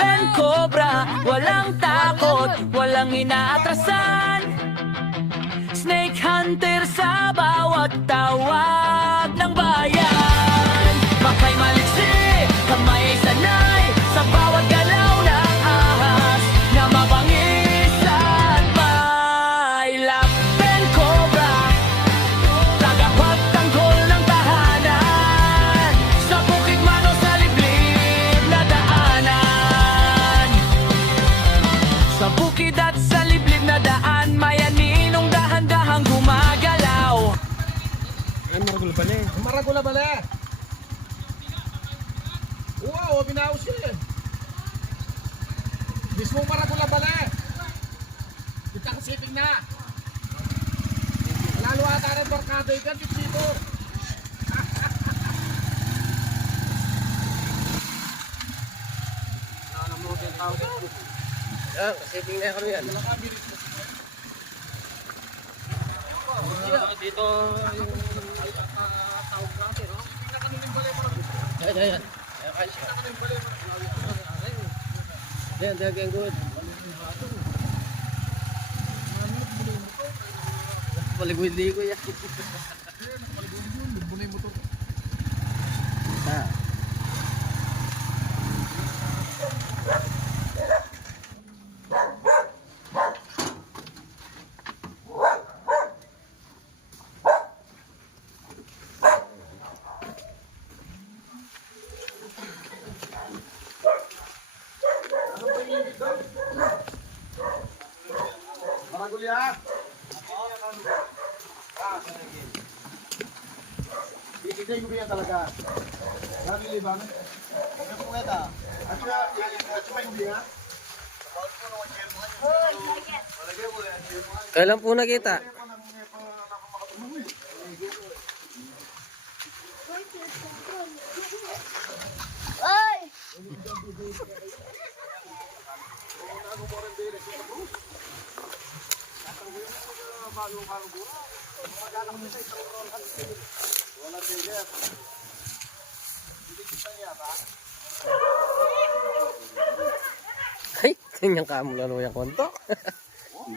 Ben Cobra, walang takot, walang inaatrasan. Snake Hunter sa bawat tawag ng bayan. Makay maliksi, kamay ay sanay sa bawat galaw ng ahas na mabangis at mailap. Ben Cobra, tagapagtanggol ng tahanan sa bukid man o sa liblib na daanan. Sa bukid at sa liblib na daan, may aninong dahan-dahang gumagalaw. Maragula bale. Wow, binawas siya eh. Mismo maragula bale. Kita kasiping na. Lalo ata rin barkado ikan dito. Yan, kasiping na kami yan. Dito yung tawag natin, no? Ayan, ayan. Ayan, ayan, good. Paligoy-ligoy yan. Ah. Maragulya. Ibigay ko yan talaga. Lagi liban. Ano po kaya? At siya yung biya. Kailan po nakita? Ay! Ay, tingnan ka mo lalo yung konto.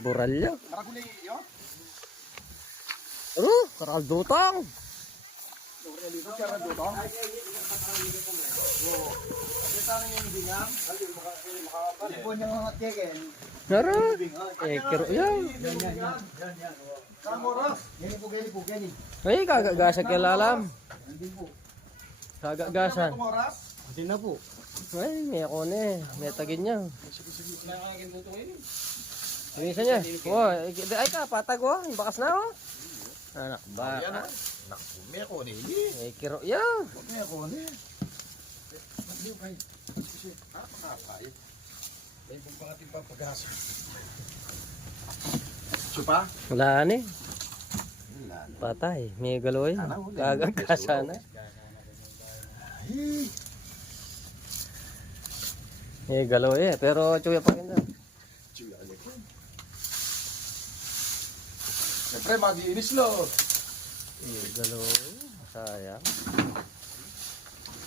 Buralyo. Maragulya yun? Ano? Karaldutang. Nara. Eh, kiro yan. Ay, kagagasan kilalam. Kagagasan. Hindi na po. Ay, may ako na eh. May tagin niya. Linisan niya. Oh, ay ka, patag oh. Yung bakas na oh. Anak ba? May ako ni. Eh, kiro yan. May ako ni. Hindi kay. Nakakay. May pagpating papagasa. Supa? Wala na eh. Patay. May galoy. Kagagasan na. May galoy eh. Pero chuya pa rin na. Siyempre, mag-iinis lo. May galoy. Sayang.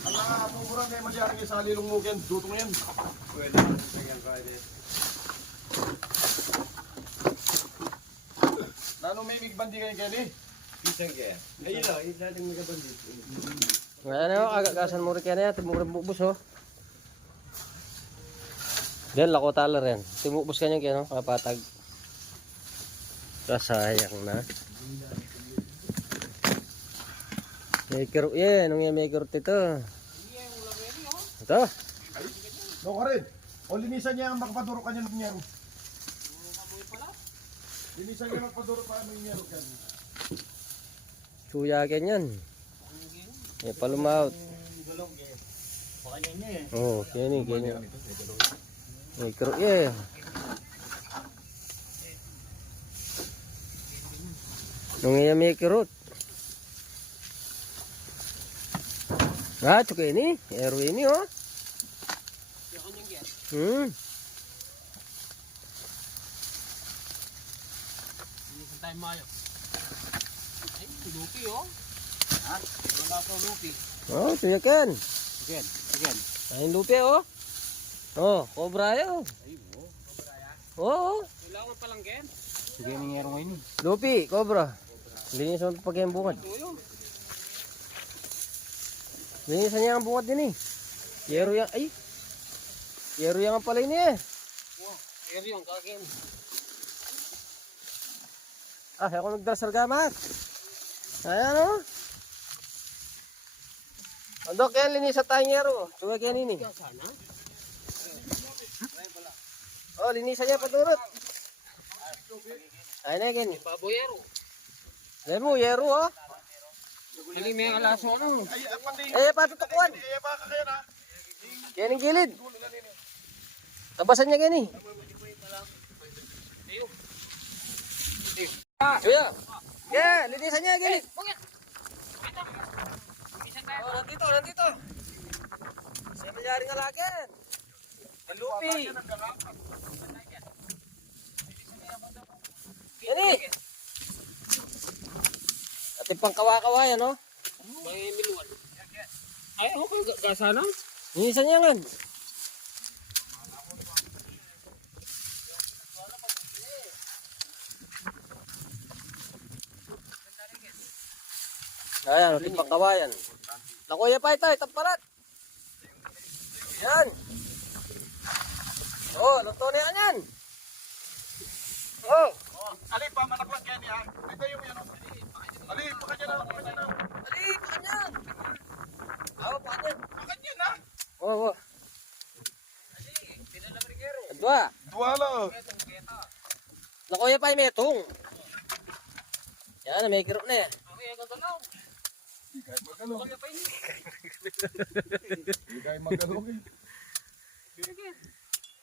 Ang nakapumurang kayo masyari sa halilong mugen. Dutong yan. Pwede. Nano may migbandi kayo Kenny? Isang kaya. Ayun o, isating migbandi. Wala na oh. Kagagasan mo rin kaya na yan. Timurang bubus oh. Diyan, lako tala rin. Timubos ka niya kaya no? Kapatag. Kasayang na. May kirot yan. Nung yan may kirot ito. Ito. No ka rin. O linisan niya ang magpaduro kanya ng nyero. Linisan niya magpaduro pa ng nyero kanya. Suyakin yan. May palumaut. Oo, kini. May kirot yan. Nung yan may kirot. Ah, cuka ini, RW ini oh. Hindi tayo mayo. Ay, lupi oh. Ha? Wala pa lupi. Oh, tuyakan. Again. Ayun lupi oh. Oh, cobra yun. Oo. Kailangan palang gen. Sige, nangyari ngayon. Lupi, cobra. Linis mo pag yung bungad. Linisan niya ang bungad din eh. Yero yan, ay. Yero yan ang palay niya eh. Eri yung kakin. Ah, ako nagdarasal gamat. Ayan o. Andok yan, linisan tayong yero. Tuwag yan ini. Oh, linisan niya paturot. Ayun na yan. Baboyero. Yero oh. Hindi may alaso ano. Eh, patutukuan. Yan ang gilid. Tabasan niya gani. Kuya. Yeah, linisan niya gilid. Oh, nandito. Sa milyari nga lakin. Ang lupi. Gani. At pang kawa-kawa yan, oh. May miluan. Ay, okay. Gasa na. Linisan niya nga. Ayan, ulit pang kawayan. Nakuya pa ito, tamparat. Yan. Oh, luto na yan. Oh. Ali, pamanakwan kaya niya. Ito yung yan. Ali, pakanya na. Ali, pakanyan. Awa, pakanyan. Pakanya na. Oh. Dua. Duwala. Nakuya pa yung metong. Yan, may kirok na eh. Higay magalong.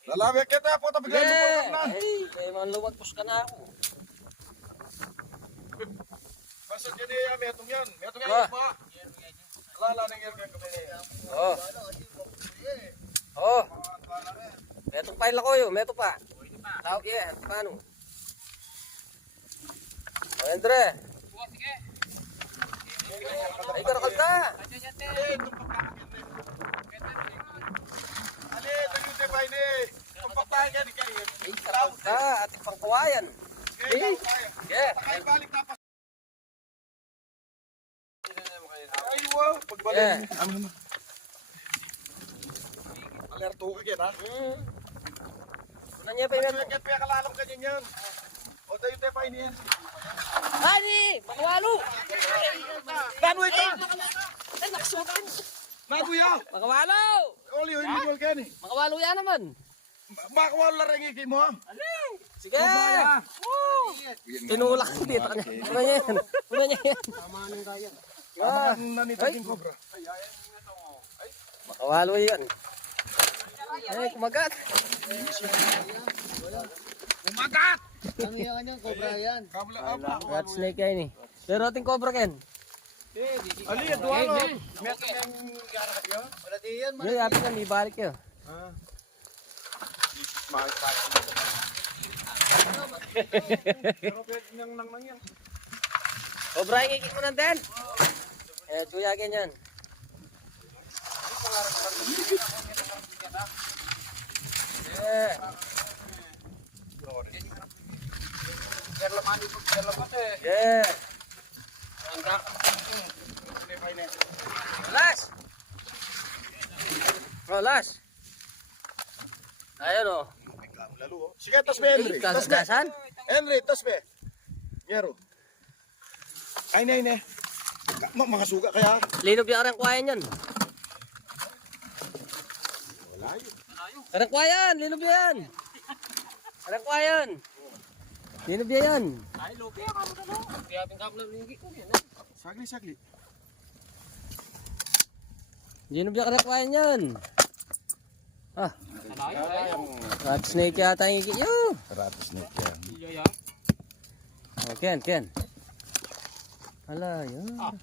Lalawi kita po, tabigay mo Yeah. na. Ay, may mga lumagpos ka na ako. Basta dyan eh, metong yan. Metong yan, Ah. pa. Lala nang yan kami. Oh. Oh. Meto pa yung lakoy, meto pa. Tawag yan, paano? Oh, Andre. Ay, karakal ka. Ali, tayo tayo pa ini. Tumpak tayo yan. Ay, karakal ka. Ating pangkawayan. Yeah. Ay, balik na pa. Ay, wow. Pagbalik. Yeah. Ano naman? Alerto ka yan, ha? Una niya pa yung meto. Kaya kaya kalalam ka dyan yan. O tayo tayo pa ini yan. Hani! Makawalo! Gano ito? Ay, nakasukan! Naguya! Makawalo! Oli, yung individual ka ni. Makawalo yan naman. Makawal na rin iki mo, ha? Sige! Tinulak dito ka niya. Una niya yan. Una niya yan. Ah, Ang nanitaging cobra. makawalo yan. Ay, kumagat. Umagat! Kabla apa? Rat snake yan eh. Pero ating cobra ken. Ali, duwalo. Meto yang gara yo. Wala di yan. Yung yapi na, may balik yun. Pero pwede nang nang yan. Cobra, ikikik mo ng den. Eh, tuyagin yan. Yeah. Yeah. Last. Oh, last. Ayun oh. Lalo. Sige, tas be Henry. Tas be. Kasagasan? Henry, tas be. Yero. Ay, ne. Mga suga kaya. Linob yung arang kwayan yan. Wala yun. Arang kwayan, linob yan. Arang kwayan. Linob yan. Ay, lopi ako mo dalo. Kaya pingkap na linggi ko yan. Sagli. Linob yung arang kwayan yan. Ah, Alayo. rat snake yata yung ikik yun. Rat snake yan. Iyo ya. Oh, Ken. Hala, yun. Ano,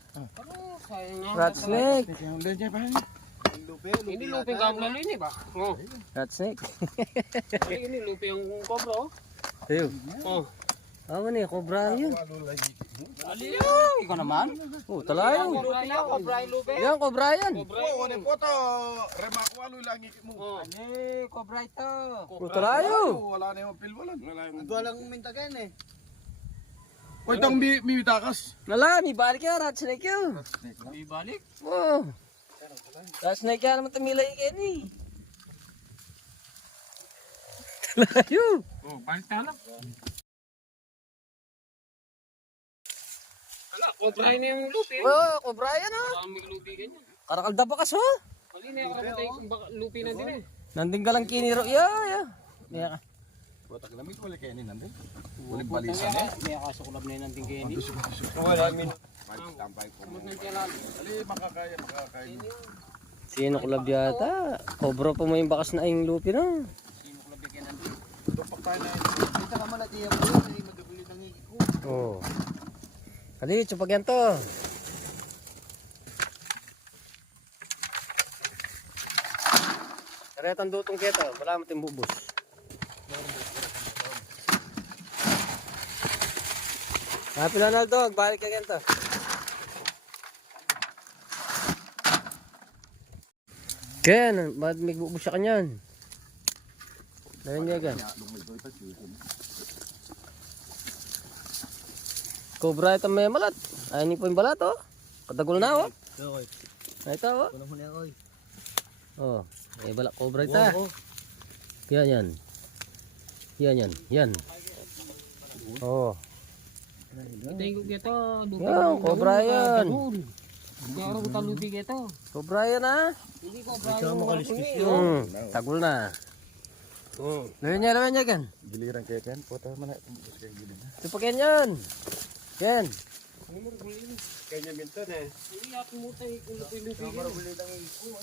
sayang nga. Rat snake. Yung ulit niya pa. Hindi lupi ka mo lalo ini ba? Oh. Rat snake. Ini lupi yung cobra oh. Ayun. Oh. Awan eh, cobra yun. Ikaw naman? Oh, talayo. Yan, cobra yan. Oo, ni po to. Remakwalo lang ikit mo. Cobra ito. Oh, talayo. Wala na yung pilwalan. Walang mintagan eh. O itong bibitakas. Nala, may balik yan, rat snake yun. May balik. Oh. Rat snake yan naman tamilay yan eh. Talayo. Oh, balik na lang. Ala, cobra na yung lupi. Oh, cobra yan oh. May lupi ganyan. Karakalda pa kas oh. Kali na yung karamatay yung lupi na din eh. Nanding galang kiniro. Yeah. Yeah. Buta ka namin, wala kayo nandun. Ulit balisan eh. May akaso kulab na yun ng tingkeni. Tampay po. Ali, makakaya. Sino kulab yata? Cobra pa mo yung bakas na yung lupi no. Sino kulab yan nandun? Tupak tayo na yun. Minta ka malati yung bulo, hindi magabulit ang higit ko. Oh. Kali, tsupag yan to. Karetang dutong keto, wala mo timbubos. Happy Ronaldo, balik ka ganito. Ken, ba't may bubos siya kanyan? Dahil niya gan. Cobra ito may malat. Ayun po yung balat oh. Kadagol na oh. Okay. Ito oh. Kuno mo na ako. Oh, may balak cobra ito. Yan. Yan. Oh. Ito yung ito. Yan, cobra yan. Kaya ko talupi ito. Cobra yan ah. Hindi cobra Ito mo kaliskis Tagol na. Lawan niya kan. Giliran kayo kan, puta man na itong kayo giliran. Ito pa yan. Yan. Kanya mintan eh. Hindi ako mo tayo kung lupi-lupi. Marabulit ang iko.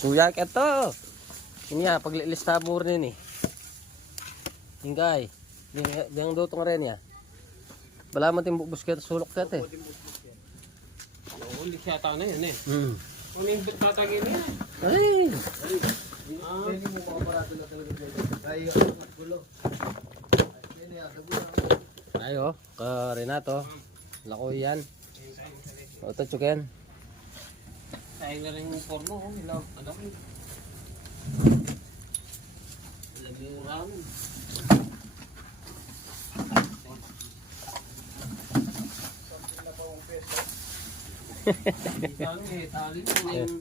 Suyak ito. Ini ya, paglilista mo rin eh. Hingay. Yang dutong rin ya. Bala mo timbubos ka sulok ka eh. Hindi siya tao na yun eh. Kung yung tatagin na yan. Ay. Hindi mo makaparato na talaga dito. Ay, gulo. Ayun yan, nagulo. Ayo, ke Renato. Lako yan. O, ito tsuken. Sayang na rin yung porno. Ano ko? Alam mo yung ramen. Tali ko yung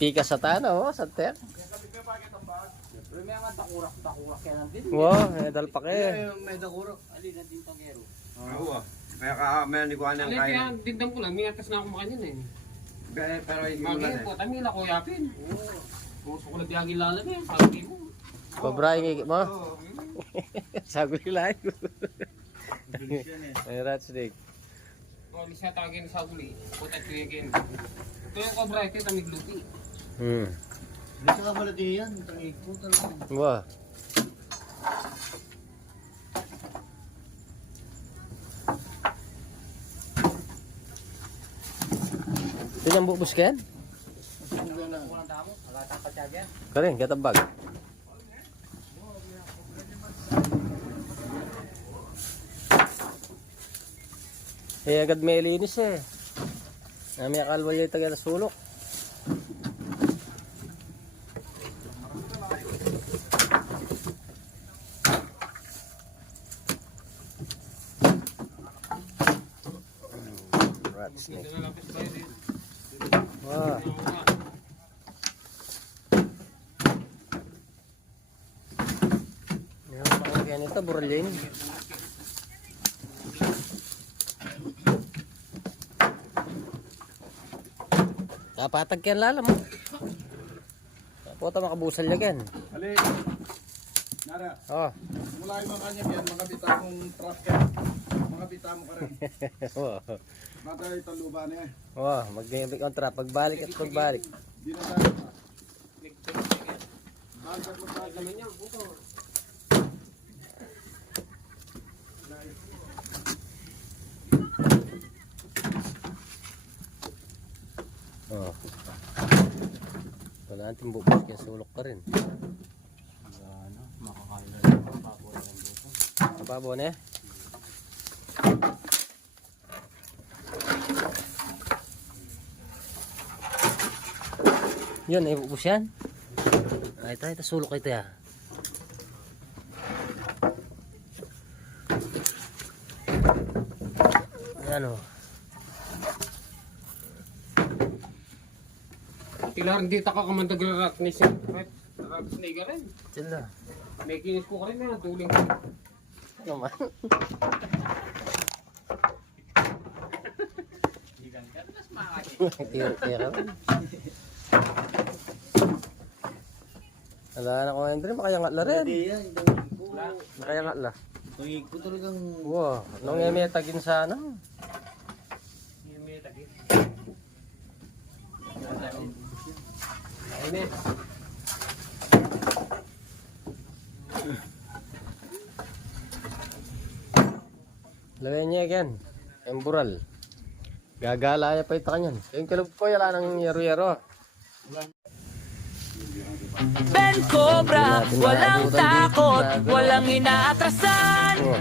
Pika sa tano, oh, sa tek. pero may mga takurak yan din. Wow, medal pa ke. May dakuro. Alin na din tangero. Oo. Kaya may hindi ko ano Alin ang kaya kain. dindam ko lang. May atas na ako makanyan eh. Pero hindi mo Magin lang po, tamila ko yapin. Puso ko na biyagi lalagay. Sabi mo. Cobra yung ikip mo. Saguli lang. Ay, rat snake. Kung alis na tagin sa uli. Putat ko yung ito yung cobra ito, tamig lupi. Minta ka malati yan. Tangig ko talaga. Wah. Ito yung bubus ken? Walang damo, nakatapat siya dyan. Kering, katabag. Eh, agad may linis eh. Nami akalwa yung taga sulok. Rat snake. Ito na lapis tayo din. Wah. Meron pa kaya nito, buralin. Kapatag yan lala mo. Puta makabusal niya yan. Ali, Nara, Oh. mula yung mga kanya yan, mga bitamong truck yan. Mga bitamo ka rin. Oh. Mata yung taluba niya. Oh, mag-gaming on trap. Pagbalik at pagbalik. Di na tayo. Laman niya, buto. natin bubukas yung sulok pa rin. Ano, makakain na lang ang papoy ng dito. Mababaw na eh. Yun, ay bubus yan. Ay, ito, sulok ito ya. Ayan o. Tilar, hindi taka ka man naglarat ni Sir. Rat snake rin. Sila. May kinis ko rin na tuling. Ano man? Kira-kira. Wala na ko ngayon rin, makayangat la rin. Hindi yan, tungig ko. Makayangat la. Tungig ko talagang... Wow, nung emetagin sa ano? Ayun eh. Lawin niya yan. Embural. Gagalaya pa ito kanyan. Yung kalub ko, yala ng yero-yero. Ben Cobra, walang takot, walang inaatrasan. Oh.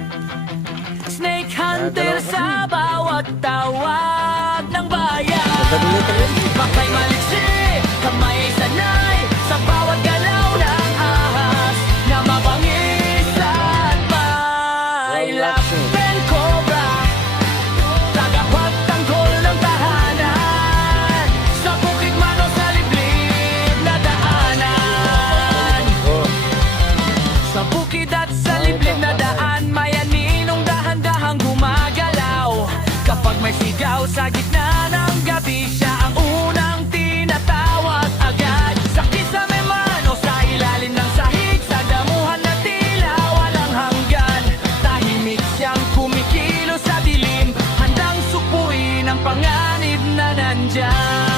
Snake Hunter sa bawat tawag ng bayan. Makay maliksi, kamay ay sanay sa bawat galaw ng ahas na mabangis at mailap. Ben Cobra, tagapagtanggol ng tahanan sa bukid man o sa liblib na daanan. Sa bukid at sa liblib na daan, may aninong dahan-dahang gumagalaw. Kapag may sigaw sa gitna ng gabi, siya ang unang tinatawag agad. Sa kisame man o sa ilalim ng sahig, sa damuhan na tila walang hanggan. Tahimik siyang kumikilos sa dilim, handang supuin ang panganib na nandyan.